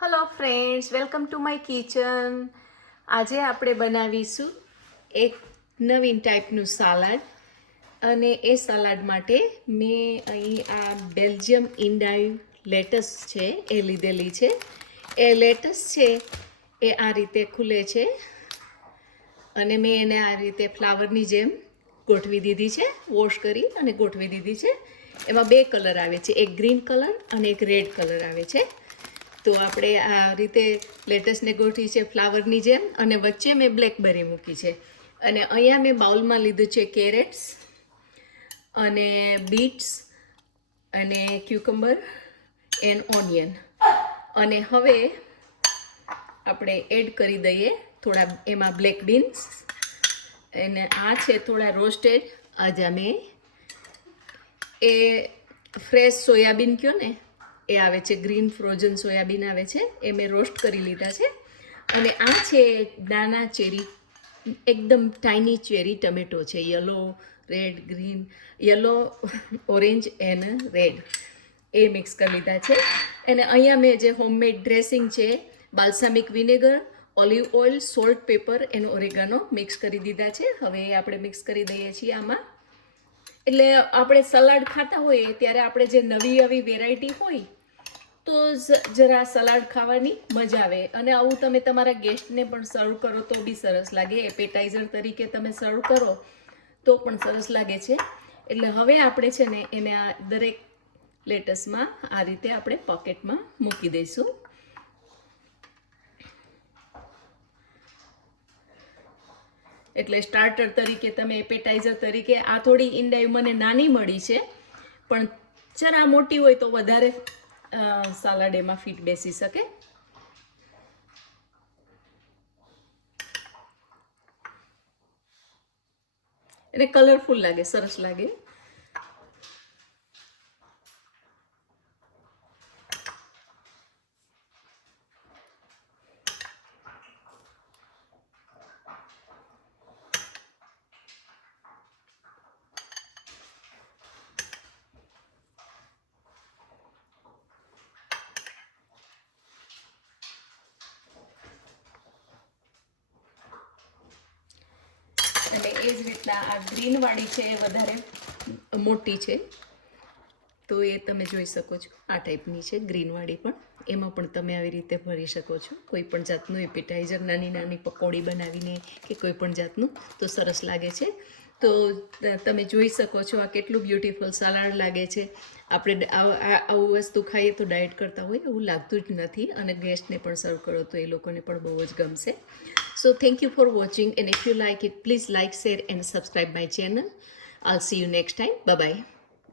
Hello friends, welcome to my kitchen. આજે આપણે બનાવીશું એક નવીન ટાઈપનું સલાડ. અને એ સલાડ માટે મેં અહીં આ બેલ્જિયમ ઇન્ડાઇવ લેટસ છે એ લીધેલી છે. એ લેટસ છે એ આ રીતે ખુલે છે અને મેં એને આ રીતે ફ્લાવરની જેમ ગોઠવી દીધી છે. વોશ કરી અને ગોઠવી દીધી છે. એમાં બે કલર આવે છે, એક ગ્રીન કલર અને એક રેડ કલર આવે છે. તો આપણે આ રીતે લેટસને ગોઠવી છે ફ્લાવરની જેમ, અને વચ્ચે મેં બ્લેકબેરી મૂકી છે. અને અહીંયા મેં બાઉલમાં લીધું છે કેરેટ્સ અને બીટ્સ અને ક્યુકમ્બર એન્ડ ઓનિયન. અને હવે આપણે એડ કરી દઈએ થોડા એમાં બ્લેક બીન્સ. અને આ છે થોડા રોસ્ટેડ, આજે મેં એ ફ્રેશ સોયાબીન કહો ને એ આવે છે, ગ્રીન ફ્રોઝન સોયાબીન આવે છે, એ મેં રોસ્ટ કરી લીધા છે. અને આ છે નાના ચેરી, એકદમ ટાઇની ચેરી ટમેટો છે, yellow, red, green, yellow, orange and red, A mix કરી લીધા છે. અને અહીંયા મેં જે હોમમેડ ડ્રેસિંગ છે, balsamic vinegar, olive oil, salt, pepper and oregano mix કરી દીધા છે. હવે આપણે મિક્સ કરી દઈએ છીએ આમાં. એટલે આપણે સલાડ ખાતા હોઈએ ત્યારે આપણે જે નવી આવી વેરાયટી હોય તો જરા સલાડ ખાવાની મજા આવે. અને આવું તમે તમારા ગેસ્ટને પણ સર્વ કરો તો બી સરસ લાગે. એપેટાઇઝર તરીકે તમે સર્વ કરો તો પણ સરસ લાગે છે. એટલે હવે આપણે છે ને એને આ દરેક લેટસમાં આ રીતે આપણે પોકેટમાં મૂકી દઈશું. એટલે સ્ટાર્ટર તરીકે તમે એપેટાઇઝર તરીકે, આ થોડી ઇન્ડાઇવ મને નાની મળી છે, પણ જરા મોટી હોય તો વધારે સલાડ એમાં ફિટ બેસી શકે. એટલે કલરફુલ લાગે, સરસ લાગે. અને એ જ રીતના આ ગ્રીનવાળી છે એ વધારે મોટી છે, તો એ તમે જોઈ શકો છો. આ ટાઈપની છે ગ્રીનવાળી પણ, એમાં પણ તમે આવી રીતે ભરી શકો છો કોઈ પણ જાતનું એપેટાઇઝર, નાની નાની પકોડી બનાવીને કે કોઈ પણ જાતનું, તો સરસ લાગે છે. તો તમે જોઈ શકો છો આ કેટલું બ્યુટીફુલ સલાડ લાગે છે. આપણે આવું વસ્તુ ખાઈએ તો ડાયટ કરતા હોય એવું લાગતું જ નથી, અને ગેસ્ટને પણ સર્વ કરો તો એ લોકોને પણ બહુ જ ગમશે. So thank you for watching, and if you like it, please like, share and subscribe my channel. I'll see you next time. Bye bye.